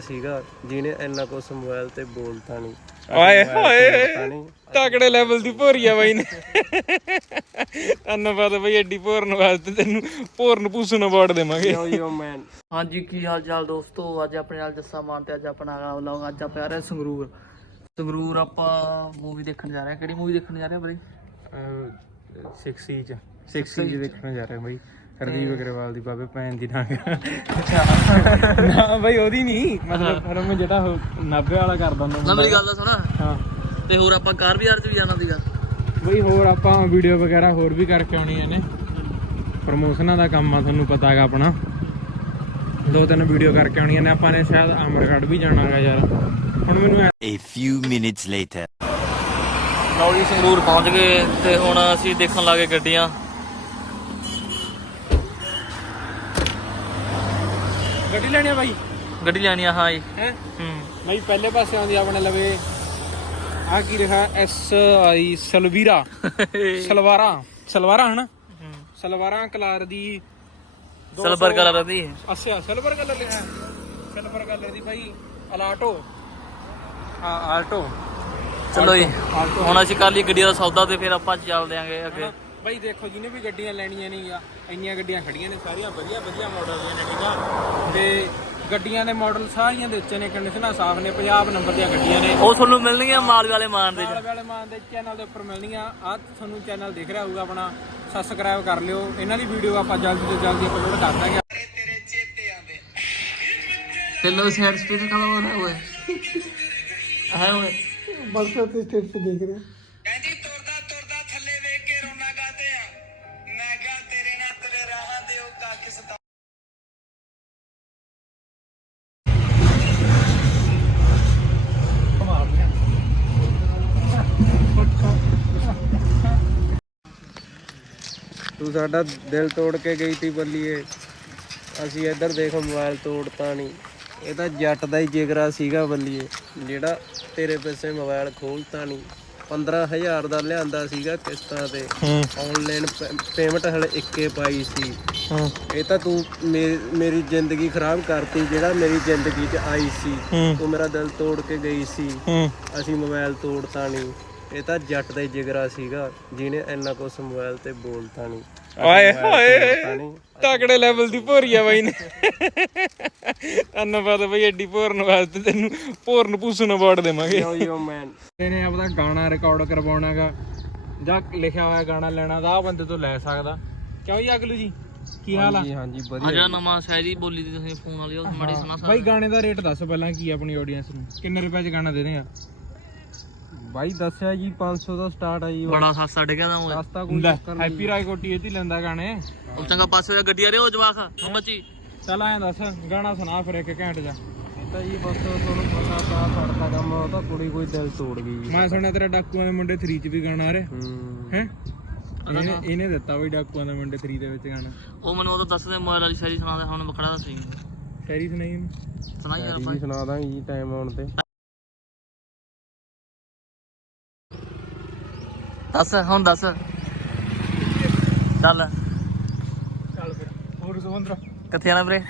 ਸੀਗਾ ਜਿਹਨੇ ਇੰਨਾ ਕੁਛ ਮੋਬਾਈਲ ਤੇ ਬੋਲਤਾ ਨਹੀਂ ਆਏ ਪਤਾ ਹਾਏ ਤਕੜੇ ਲੈਵਲ ਦੀ ਭੋਰੀ ਆ ਬਾਈ ਨੇ। ਧੰਨਵਾਦ ਬਾਈ ਐਡੀ ਭੋਰਨ ਵਾਸਤੇ ਤੈਨੂੰ ਭੋਰਨ ਪੂਸਣ ਅਵਾਰਡ ਦੇਵਾਂਗੇ। ਯੋ ਯੋ ਮੈਨ ਹਾਂਜੀ ਕੀ ਹਾਲ ਚਾਲ ਦੋਸਤੋ? ਅੱਜ ਆਪਣੇ ਨਾਲ ਜੱਸਾ ਮਾਨ ਤੇ ਅੱਜ ਆਪਣਾ ਅਗਲਾ ਵਲੌਗ ਅੱਜ ਆਪਾਂ ਆ ਰਹੇ ਹਾਂ ਸੰਗਰੂਰ। ਸੰਗਰੂਰ ਆਪਾਂ ਮੂਵੀ ਦੇਖਣ ਜਾ ਰਹੇ ਹਾਂ। ਕਿਹੜੀ ਮੂਵੀ ਦੇਖਣ ਜਾ ਰਹੇ ਹਾਂ ਬਾਈ? 6 ਚ 6 ਚ ਦੇਖਣ ਜਾ ਰਹੇ ਬਾਈ। ਹਰਦੀਪ ਅਗਰਵਾਲ ਦੀ ਬਾਬੇ ਭੈਣ ਦੀ ਡਾਂਗ ਨਾ ਬਾਈ ਉਹਦੀ ਨਹੀਂ ਮਤਲਬ ਫਿਲਮ ਜਿਹੜਾ ਉਹ ਨਾਭੇ ਵਾਲਾ ਕਰਦਾ ਨਾ ਮੇਰੀ ਗੱਲ ਦਾ ਸੁਣ। ਹਾਂ। ਤੇ ਹੋਰ ਆਪਾਂ ਕਾਰ ਬਾਜ਼ਾਰ ਚ ਵੀ ਜਾਣਾ ਸੀਗਾ? ਬਈ ਹੋਰ ਆਪਾਂ ਵੀਡੀਓ ਵਗੈਰਾ ਹੋਰ ਵੀ ਕਰਕੇ ਆਉਣੀਆਂ ਨੇ ਪ੍ਰਮੋਸ਼ਨਾਂ ਦਾ ਕੰਮ ਆ ਤੁਹਾਨੂੰ ਪਤਾ ਹੈਗਾ ਆਪਣਾ। ਦੋ ਤਿੰਨ ਵੀਡੀਓ ਕਰਕੇ ਆਉਣੀਆਂ ਨੇ ਆਪਾਂ ਨੇ ਸ਼ਾਇਦ ਅਮਰਗੜ੍ਹ ਵੀ ਜਾਣਾ ਹੈਗਾ ਯਾਰ। ਹੁਣ ਮੈਨੂੰ A few minutes later. ਜੀ ਸੰਗਰੂਰ ਪਹੁੰਚ ਗਏ ਤੇ ਹੁਣ ਅਸੀਂ ਦੇਖਣ ਲੱਗੇ ਗੱਡੀਆਂ। ਗੱਡੀ ਲੈਣੀ ਆ ਬਾਈ? ਗੱਡੀ ਲੈਣੀ ਆ ਹਾਂ ਜੀ। ਹੈ? ਹੂੰ। ਬਾਈ ਪਹਿਲੇ ਪਾਸੇ ਆਉਂਦੀ ਆ ਆਪਣੇ ਲਵੇ। ਆ ਕੀ ਲਿਖਾ ਐਸ ਆਈ ਸਲਵੀਰਾ। ਸਲਵਾਰਾ। ਸਲਵਾਰਾ ਹਨਾ? ਸਲਵਾਰਾ ਕਲਰ ਦੀ ਸਿਲਵਰ ਕਲਰ ਦੀ। ਅੱਛਾ ਸਿਲਵਰ ਕਲਰ ਲਿਖਿਆ। ਸਿਲਵਰ ਕਲਰ ਦੀ ਭਾਈ ਅਲਾਟੋ। ਹਾਂ ਆਲਟੋ ਚਲੋ ਜੀ ਆਲਟੋ ਹੁਣ ਅਸੀਂ ਕਰ ਲਈ ਗੱਡੀ ਦਾ ਸੌਦਾ ਤੇ ਫਿਰ ਆਪਾਂ ਚੱਲਦੇ ਆਂਗੇ ਅੱਗੇ। ਭਾਈ ਦੇਖੋ ਜਿਹਨੇ ਵੀ ਗੱਡੀਆਂ ਲੈਣੀਆਂ ਨਹੀਂ ਆ ਇੰਨੀਆਂ ਗੱਡੀਆਂ ਖੜੀਆਂ ਨੇ ਸਾਰੀਆਂ ਵਧੀਆ ਵਧੀਆ ਮਾਡਲ ਦੀਆਂ ਨੇ ਠੀਕ ਆ? ਤੇ ਗੱਡੀਆਂ ਦੇ ਮਾਡਲ ਸਾਰੀਆਂ ਦੇ ਉੱਚੇ ਨੇ ਕੰਡੀਸ਼ਨਾਂ ਸਾਫ਼ ਨੇ ਪੰਜਾਬ ਨੰਬਰ ਦੀਆਂ ਗੱਡੀਆਂ ਨੇ। ਉਹ ਤੁਹਾਨੂੰ ਮਿਲਣਗੀਆਂ ਮਾਲ ਵਾਲੇ ਮਾਨ ਦੇ। ਨਾਲ ਵਾਲੇ ਮਾਨ ਦੇ ਚੈਨਲ ਦੇ ਉੱਪਰ ਮਿਲਣੀਆਂ ਆ ਤੁਹਾਨੂੰ ਚੈਨਲ ਦਿਖ ਰਿਹਾ ਹੋਊਗਾ ਆਪਣਾ ਸਬਸਕ੍ਰਾਈਬ ਕਰ ਲਿਓ। ਇਹਨਾਂ ਦੀ ਵੀਡੀਓ ਆਪਾਂ ਜਲਦੀ ਤੋਂ ਜਲਦੀ ਅਪਲੋਡ ਕਰ ਦਾਂਗੇ। ਚਲੋ ਸਾਈਡ ਸਟੇਟ ਕਾ ਹੋ ਰਿਹਾ ਹੋਏ ਹੈ ਹੋਏ ਕਹਿੰਦੀ ਤੂੰ ਸਾਡਾ ਦਿਲ ਤੋੜ ਕੇ ਗਈ ਤੀ ਬੱਲੀਏ। ਅਸੀਂ ਇੱਧਰ ਦੇਖ ਮੋਬਾਈਲ ਤੋੜਤਾ ਨਹੀਂ। ਇਹ ਤਾਂ ਜੱਟ ਦਾ ਹੀ ਜਿਗਰਾ ਸੀਗਾ ਬੱਲੀਏ। ਜਿਹੜਾ ਤੇਰੇ ਪਿੱਛੇ ਮੋਬਾਈਲ ਖੋਲਤਾ ਨਹੀਂ। 15000 ਦਾ ਲਿਆਂਦਾ ਸੀਗਾ ਕਿਸ਼ਤਾਂ ਤੇ। ਆਨਲਾਈਨ ਪੇਮੈਂਟ ਹਲੇ ਇੱਕੇ ਪਾਈ ਸੀ। ਇਹ ਤਾਂ ਤੂੰ ਮੇ- ਮੇਰੀ ਜ਼ਿੰਦਗੀ ਖਰਾਬ ਕਰਤੀ ਜਿਹੜਾ ਮੇਰੀ ਜ਼ਿੰਦਗੀ 'ਚ ਆਈ ਸੀ। ਤੂੰ ਮੇਰਾ ਦਿਲ ਤੋੜ ਕੇ ਗਈ ਸੀ। ਅਸੀਂ ਮੋਬਾਈਲ ਤੋੜਤਾ ਨਹੀਂ। ਇਹ ਤਾਂ ਜੱਟ ਦਾ ਹੀ ਜਿਗਰਾ ਸੀਗਾ ਜਿਹਨੇ ਇੰਨਾ ਕੁਛ ਮੋਬਾਈਲ ਤੇ ਬੋਲਤਾ ਨਹੀਂ। ਆਏ ਹਾਏ। ਤਕੜੇ ਲੈਵਲ ਦੀ ਭੋਰੀ ਆ ਬਾਈ ਨੇ। ਧੰਨਵਾਦ ਬਾਈ ਐਡੀ ਭੋਰਨ ਵਾਸਤੇ ਤੈਨੂੰ ਭੋਰਨ ਪੂਸਣ ਅਵਾਰਡ ਦੇਵਾਂਗੇ। ਯੋ ਯੋ ਮੈਨ ਇਹਨੇ ਆਪਦਾ ਗਾਣਾ ਰਿਕਾਰਡ ਕਰਵਾਉਣਾਗਾ। ਜਾਂ ਲਿਖਿਆ ਹੋਇਆ ਗਾਣਾ ਲੈਣਾ ਦਾ ਆ ਬੰਦੇ ਤੋਂ ਲੈ ਸਕਦਾ। ਕਿਉਂ ਜੀ ਅਗਲੂ ਜੀ? ਕੀ ਹਾਲ ਆ? ਜੀ ਹਾਂਜੀ ਆ ਵਧੀਆ ਜਿਹੜਾ ਨਵਾਂ ਸ਼ਾਇਰੀ ਬੋਲੀ ਦੀ ਤੁਸੀਂ ਫੋਨ ਵਾਲੀ ਉਹ ਮਾੜੀ ਸੁਣਾ ਬਾਈ ਗਾਣੇ ਦਾ ਰੇਟ ਦੱਸ ਪਹਿਲਾਂ ਕੀ ਆਪਣੀ ਆਡੀਅנס ਨੂੰ? ਕਿੰਨੇ ਰੁਪਏ ਚ ਗਾਣਾ ਦੇ ਰਹੇ ਆ? ਬਾਈ ਦੱਸਿਆ ਜੀ 500 ਤੋਂ ਸਟਾਰਟ ਆ ਜੀ ਬੜਾ ਸਸਤਾ ਡਿੱਗਿਆ ਦਾ ਉਹ। ਸਸਤਾ ਕੋਈ ਲੈ ਚੱਕਰ ਨਹੀਂ। ਹੈਪੀ ਰਾਏ ਕੋਟੀ ਇਹ ਤੇ ਲੈਂਦਾ ਗਾਣੇ। ਉਹ ਚੰਗਾ ਪਾਸੇ ਦਾ ਗੱਡੀ ਆ ਰਿਹਾ ਉਹ ਜਵਾਕ ਮੱਚੀ ਚੱਲ ਐਂ ਦੱਸ ਗਾਣਾ ਸੁਣਾ ਫਿਰ ਇੱਕ ਘੰਟ ਜਾ ਇਹ ਤਾਂ ਜੀ ਬਸ ਤੁਹਾਨੂੰ ਪਤਾ ਤਾਂ ਸਾਡਾ ਕੰਮ ਉਹ ਤਾਂ ਕੁੜੀ ਕੋਈ ਦਿਲ ਤੋੜ ਗਈ ਜੀ। ਮੈਂ ਸੁਣਿਆ ਤੇਰਾ ਡਾਕੂਆਂ ਦੇ ਮੁੰਡੇ 3 ਚ ਵੀ ਗਾਣਾ ਆ ਰਿਹਾ। ਹੂੰ। ਹੈ? ਇਹਨੇ ਇਹਨੇ ਦਿੱਤਾ ਬਈ ਡਾਕੂਆਂ ਦੇ ਮੁੰਡੇ 3 ਦੇ ਵਿੱਚ ਗਾਣਾ। ਉਹ ਮੈਨੂੰ ਉਦੋਂ ਦੱਸਦੇ ਮੋਬਾਈਲ ਵਾਲੀ ਸ਼ਾਇਰੀ ਸੁਣਾ ਦੇ ਹੁਣ ਬਖੜਾ ਦਾ ਸੀ ਸ਼ਾਇਰੀ ਸੁਣਾਈ ਇਹਨੂੰ? ਸੁਣਾਈ ਯਾਰ ਜੀ ਸੁਣਾ ਦਾਂਗੇ ਜੀ ਟਾਈਮ ਆਉਣ ਤੇ। ਦੱਸ ਹੁਣ ਦੱਸ। ਚੱਲ। ਚੱਲ ਫਿਰ ਹੋਰ ਸੁਵੰਦਰ ਕਿੱਥੇ ਆਣਾ ਵੀਰੇ?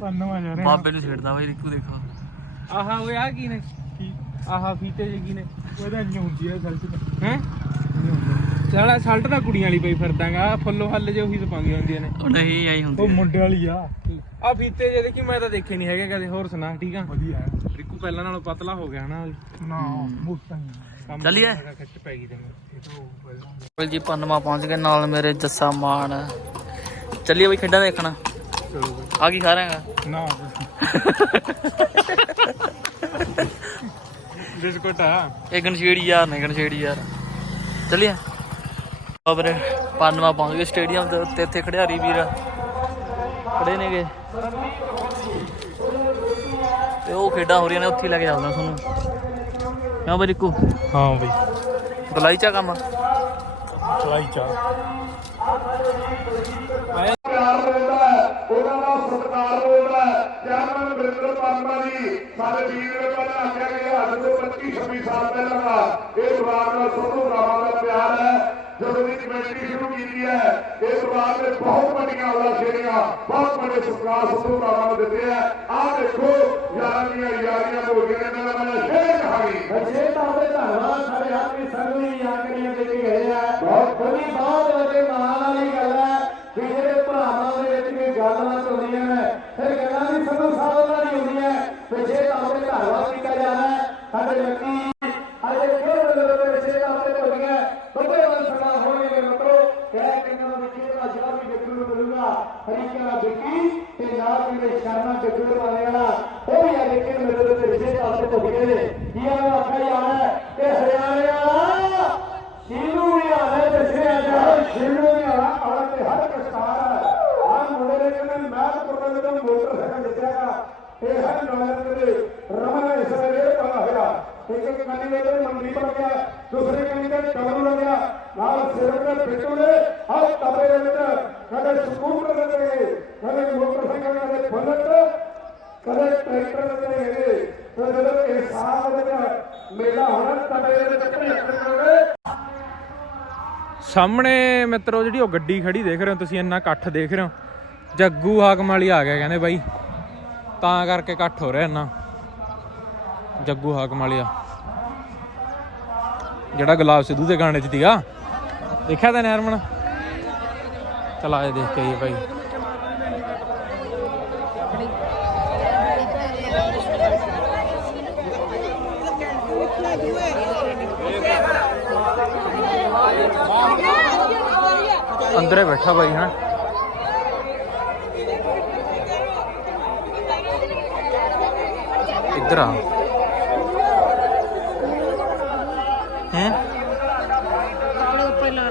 ਧੰਨਵਾਦ ਯਾਰ ਬਾਬੇ ਨੂੰ ਛੇੜਦਾ ਬਈ ਰਿਕੂ ਦੇਖੋ। ਆਹਾ ਓਏ ਆ ਕੀ ਨੇ? ਆਹਾ ਫੀਤੇ ਜੇ ਕੀ ਨੇ? ਉਹਦਾ ਨਹੀਂ ਹੁੰਦੀ ਆ ਸਲਟ ਹੈ? ਸਾਲਾ ਸਲਟ ਤਾਂ ਕੁੜੀਆਂ ਵਾਲੀ ਪਈ ਫਿਰਦਾਗਾ ਫੁੱਲੋ ਹੱਲ ਜੇ ਉਹੀ ਸਪਾਂਗੀਆਂ ਹੁੰਦੀਆਂ ਨੇ। ਉਹ ਨਹੀਂ ਆਈ ਹੁੰਦੀ ਉਹ ਮੁੰਡੇ ਵਾਲੀ ਆ। ਆ ਫੀਤੇ ਜੇ ਦੇਖੀ ਮੈਂ ਤਾਂ ਦੇਖੇ ਨਹੀਂ ਹੈਗੇ ਕਦੇ ਹੋਰ ਸੁਣਾ ਠੀਕ ਆ? ਵਧੀਆ ਪਹਿਲਾਂ ਨਾਲੋਂ ਪਤਲਾ ਹੋ ਗਿਆ ਹਨਾ ਨਾ ਮੋਟਾ ਚੱਲੀਏ? ਖਿੱਚ ਪੈ ਗਈ ਤੈਨੂੰ। ਜੀ ਪੰਨਵਾ ਪਹੁੰਚ ਗਏ ਨਾਲ ਮੇਰੇ ਜੱਸਾ ਮਾਨ। ਚੱਲੀਏ ਬਈ ਖੇਡਾਂ ਦੇਖਣ। ਆ ਕੀ ਖਾ ਰਹੇਗਾ ਨਾ। ਬਿਸਕੁਟ ਆ। ਇਹ ਗਨਸ਼ੇੜੀ ਯਾਰ ਨੇ ਗਨਸ਼ੇੜੀ ਯਾਰ। ਚੱਲੀਏ। ਬਾਬਰੇ ਪੰਨਵਾ ਪਹੁੰਚ ਗਏ ਸਟੇਡੀਅਮ ਦੇ ਉੱਤੇ। ਇੱਥੇ ਖੜਿਆਰੀ ਵੀਰ ਖੜੇ ਨੇਗੇ। ਤੇ ਉਹ ਖੇਡਾਂ ਹੋ ਰਹੀਆਂ ਨੇ ਉੱਥੇ ਹੀ ਲੈ ਕੇ ਚੱਲਦਾ ਤੁਹਾਨੂੰ। ਕਿਉਂ ਬਈ ਰਿਕੂ? ਹਾਂ ਬਈ। ਬੁਲਾਈ ਚਾ ਕੰਮ? ਚਲਾਈ ਚਾ ਪਿਆਰ ਮਿਲਦਾ ਹੈ ਉਹਨਾਂ ਦਾ ਸਤਿਕਾਰ ਮਿਲਦਾ ਹੈ ਚੇਅਰਮੈਨ ਵਰਿੰਦਰ ਵਰਮਾ ਜੀ ਸਾਡੇ ਵੀਰ ਨੇ ਪਹਿਲਾਂ ਆਖਿਆ ਕਿ ਅੱਜ ਤੋਂ 25 26 ਸਾਲ ਪਹਿਲਾਂ ਦਾ ਇਹ ਪਰਿਵਾਰ ਦਾ ਸਭ ਤੋਂ ਭਰਾਵਾਂ ਦਾ ਪਿਆਰ ਹੈ ਜਦੋਂ ਦੀ ਕਮੇਟੀ ਸ਼ੁਰੂ ਕੀਤੀ ਹੈ ਇਹ ਪਰਿਵਾਰ ਨੇ ਬਹੁਤ ਵੱਡੀਆਂ ਔਲਾ ਸ਼ੇਰੀਆਂ ਬਹੁਤ ਵੱਡੇ ਸਤਿਕਾਰ ਨੂੰ ਦਿੱਤੇ ਆ। ਆਹ ਦੇਖੋ ਯਾਰਾਂ ਦੀਆਂ ਯਾਰੀਆਂ ਹੋ ਗਈਆਂ ਨੇ ਮੇਰਾ ਮੈਂ ਸ਼ੇਰ ਕਹਾਣੀ ਅਜੇ ਤਾਂ ਦੇ ਧੰਨਵਾਦ ਸਾਡੇ ਆਦਮੀ ਸੰਗਲੀ ਆਕੜੀਆਂ ਦੇ ਕੇ ਗਏ ਆ। ਬਹੁਤ ਬੜੀ ਬਹੁਤ ਵੱਡੇ ਮਾਣ ਵਾਲੀ ਗੱਲ ਹੈ ਕਿ ਜਿਹੜੇ ਭਰਾਵਾਂ ਦੇ ਵਿੱਚ ਕੋਈ ਗੱਲਬਾਤ ਹੁੰਦੀਆਂ ਨੇ ਫਿਰ ਗੱਲਾਂ ਵੀ ਸੰਗਲ ਸਾਹਿਬ ਨਾਲ ਹੀ ਹੁੰਦੀਆਂ ਪਿਛੇ ਤਾਂ ਦੇ ਧੰਨਵਾਦ ਕੀਤਾ ਜਾਣਾ ਸਾਡੇ ਲੱਕੀ ਅਜੇ ਕਿਉਂ ਨਜ਼ਰ ਦੇ ਪਿਛੇ ਤਾਂ ਦੇ ਹੁੰਦੀਆਂ ਵੱਡੇ ਵੱਡੇ ਸਮਾਂ ਹੋਣਗੇ ਮੇਰੇ ਮਿੱਤਰੋ ਕਹਿ ਕਿੰਨਾ ਦਾ ਵਿਖੇ ਦਾ ਜਿਹੜਾ ਵੀ ਗੱਗੂ ਨੂੰ ਮਿਲੂਗਾ ਹਰੀਕੇ ਦਾ ਵਿੱਕੀ ਤੇ ਨਾਲ ਕਿਹੜੇ ਸ਼ਰਮਾ ਗੱਗੂ ਵਾਲੇ ਵਾਲਾ ਉਹ ਵੀ ਅਜੇ ਕਿ ਮੇਰੇ ਦੇ ਪਿਛੇ ਤਾਂ ਦੇ ਭੁੱਲ ਗਏ ਨੇ ਕੀ ਆ ਆਖਿਆ ਜਾਣਾ ਹੈ ਕਿ ਹਰਿਆਣੇ ਵਾਲਾ ਸ਼ੀਨੂ ਵੀ ਆਣਾ ਦੱਸਿਆ ਜਾ ਸ਼ਿਵਨੇ ਨੇ ਆਲਾ ਆਲਾ ਤੇ ਹਰ ਕਸਕਾਰ ਹੈ ਆਹ ਮੁੰਡੇ ਨੇ ਕਹਿੰਦੇ ਮੈਂ ਤਾਂ ਪੁੱਤਾਂ ਦੇ ਮੋਟਰਸਾਈਕਲ ਦਿੱਤਿਆਗਾ ਇਹ ਹਰ ਨੌਜਵਾਨ ਦੇ ਰਮਨ ਇਸ ਵੇਲੇ ਪਾ ਹੋਇਆ ਇੱਕ ਇੱਕ ਕੰਨੀ ਦੇ ਮੰਡੀ ਪਰ ਗਿਆ ਦੂਸਰੇ ਕੰਨੀ ਦੇ ਟਵਰ ਲੱਗਿਆ ਨਾਲ ਸਿਰ ਤੇ ਫਿੱਟੂਲੇ ਆਹ ਤਪੇ ਦੇ ਵਿੱਚ ਕਦੇ ਸਕੂਟਰ ਦੇ ਤੇ ਕਦੇ ਮੋਟਰਸਾਈਕਲ ਦੇ ਬੁਲਟ ਕਦੇ ਟਰੈਕਟਰ ਦੇ ਤੇ ਹੈਗੇ ਜਦੋਂ ਇਹ ਸਾਲ ਮੇਲਾ ਹੋਣਾ ਤਪੇ ਦੇ ਵਿੱਚ ਭੇਟ ਸਾਹਮਣੇ ਮਿੱਤਰੋ, ਜਿਹੜੀ ਉਹ ਗੱਡੀ ਖੜੀ ਦੇਖ ਰਹੇ ਹੋ, ਤੁਸੀਂ ਇੰਨਾ ਇਕੱਠ ਦੇਖ ਰਹੇ ਹੋ। ਜੱਗੂ ਹਾਕਮ ਵਾਲੀ ਆ ਗਿਆ, ਕਹਿੰਦੇ ਬਾਈ। ਤਾਂ ਕਰਕੇ ਇਕੱਠ ਹੋ ਰਿਹਾ ਇੰਨਾ। ਜੱਗੂ ਹਾਕਮ ਵਾਲੀ ਜਿਹੜਾ ਗੁਲਾਬ ਸਿੱਧੂ ਦੇ ਗਾਣੇ 'ਚ ਸੀਗਾ। ਦੇਖਿਆ ਤਾਂ ਨਰਮਨ ਚਲਾ ਇਹ ਦੇਖ ਕੇ ਆਈਏ ਬਾਈ। ਅੰਦਰੇ ਬੈਠਾ ਬਾਈ ਹਾਂ ਇੱਧਰ ਆ ਹੈ ਪਹਿਲਾਂ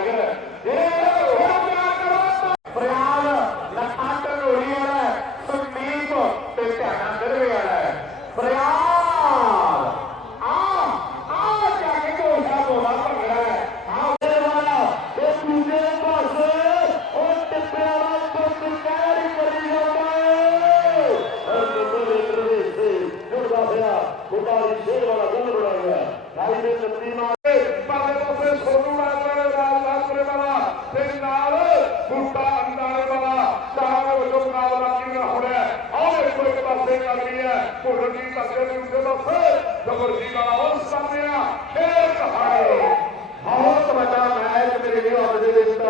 ਕਰਦੀ ਹੈ ਭੁੱਲ ਦੇ ਉੱਤੇ ਪਾਸੇ ਜ਼ਬਰਜੀ ਵਾਲਾ ਉਹ ਸਾਹਮਣੇ ਆ ਖੇਡ ਬਹੁਤ ਵੱਡਾ ਮੈਚ ਮੇਰੇ ਵੀਰੋ ਦੇ ਵਿੱਚ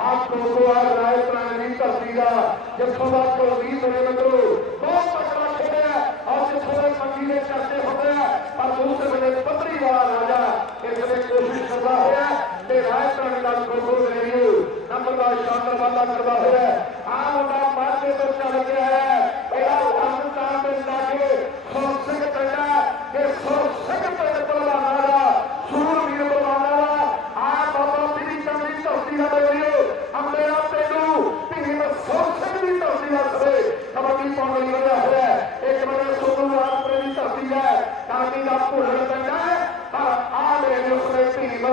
ਆਪ ਕੋਕੋਆ ਰਾਏ ਪ੍ਰਾਣੀ ਧਰਤੀ ਦਾ, ਜਿੱਥੋਂ ਦਾ ਕੋਲੀ ਮੇਰੇ ਮਿੱਤਰੋ, ਬਹੁਤ ਤਕੜਾ ਖੇਡਿਆ ਅੱਜ ਥੋੜੇ ਮੰਗੀ ਦੇ ਚਰਚੇ ਹੁੰਦੇ ਆ, ਪਰ ਦੂਸਰੇ ਵੇਲੇ ਪੱਤਰੀ ਵਾਲਾ ਰਾਜਾ ਇਸ ਵੇਲੇ ਕੋਸ਼ਿਸ਼ ਕਰਦਾ ਹੋਇਆ ਤੇ ਰਾਏ ਪ੍ਰਾਣੀ ਦਾ ਕੋਕੋ ਰੇਡੀਓ ਨੰਬਰ ਦਾ ਸ਼ਾਨਦਾਰ ਵਾਧਾ ਕਰਦਾ ਹੋਇਆ ਆ ਮੁੰਡਾ ਮਾਝੇ ਤੋਂ ਚੱਲ ਗਿਆ ਹੈ ਇਹਦਾ ਪਾਕਿਸਤਾਨ ਦੇ ਲਾਗੇ ਸੁਰ ਸਿੰਘ ਪਿੰਡਾ ਕਿ ਸੁਰ ਸਿੰਘ ਪਿੰਡ ਪਰਵਾਨਾ ਦਾ ਸੂਰਵੀਰ ਪਰਵਾਨਾ ਦਾ ਆ ਬਾਬਾ ਪੀਰੀ ਚੰਦੀ ਧਰਤੀ ਦਾ ਬੋਲਿਓ ਅੰਬੇਰਾ ਪੇਡੂ ਭੀਮ ਸੁਰ ਸਿੰਘ ਦੀ ਧਰਤੀ ਦਾ ਸਵੇ ਕਬੱਡੀ ਪਾਉਣ ਲਈ ਵਧਿਆ ਹੋਇਆ ਹੈ। ਇੱਕ ਬੰਦੇ ਸੋਨੂ ਰਾਜਪੁਰੇ ਦੀ ਧਰਤੀ ਹੈ ਕਾਂਦੀ ਦਾ ਭੁੱਲਣ ਪੈਂਦਾ ਹੈ ਪਰ ਆ ਮੇਰੇ ਉਸਨੇ ਭੀਮ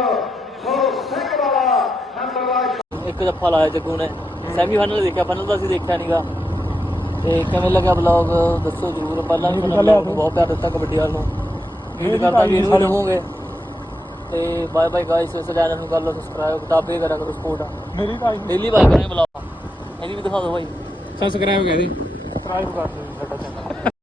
ਸੁਰ ਸਿੰਘ ਵਾਲਾ ਨੰਬਰ ਦਾ ਇੱਕ ਜੱਫਾ ਲਾਇਆ ਜੱਗੂ ਨੇ। ਸੈਮੀ ਫਾਈਨਲ ਦੇਖਿਆ ਫਾਈਨਲ ਤਾਂ ਅਸੀਂ ਦੇਖਿਆ ਨਹੀਂਗਾ ਤੇ ਕਿਵੇਂ ਲੱਗਾ ਬਲੌਗ ਦੱਸੋ ਜਰੂਰ। ਪਹਿਲਾਂ ਵੀ ਫਾਈਨਲ ਨੂੰ ਬਹੁਤ ਪਿਆਰ ਦਿੱਤਾ ਕਬੱਡੀ ਵਾਲ ਨੂੰ। ਉਮੀਦ ਕਰਦਾ ਵੀ ਇਹਨੂੰ ਲਵੋਗੇ ਤੇ ਬਾਏ ਬਾਏ ਗਾਇਸ ਇਸ ਚੈਨਲ ਨੂੰ ਕਰ ਲਓ ਸਬਸਕ੍ਰਾਈਬ ਕਿਤਾਬੇ ਕਰਿਆ ਕਰੋ ਸਪੋਰਟ ਮੇਰੀ ਭਾਈ ਡੇਲੀ ਬਾਏ ਕਰਾਂਗੇ ਬਲੌਗ ਇਹਦੀ ਵੀ ਦਿਖਾ ਦਿਓ ਭਾਈ। ਸਬਸਕ੍ਰਾਈਬ ਕਰ ਦੇ। ਸਬਸਕ੍ਰਾਈਬ ਕਰ ਦਿਓ ਸਾਡਾ ਚੈਨਲ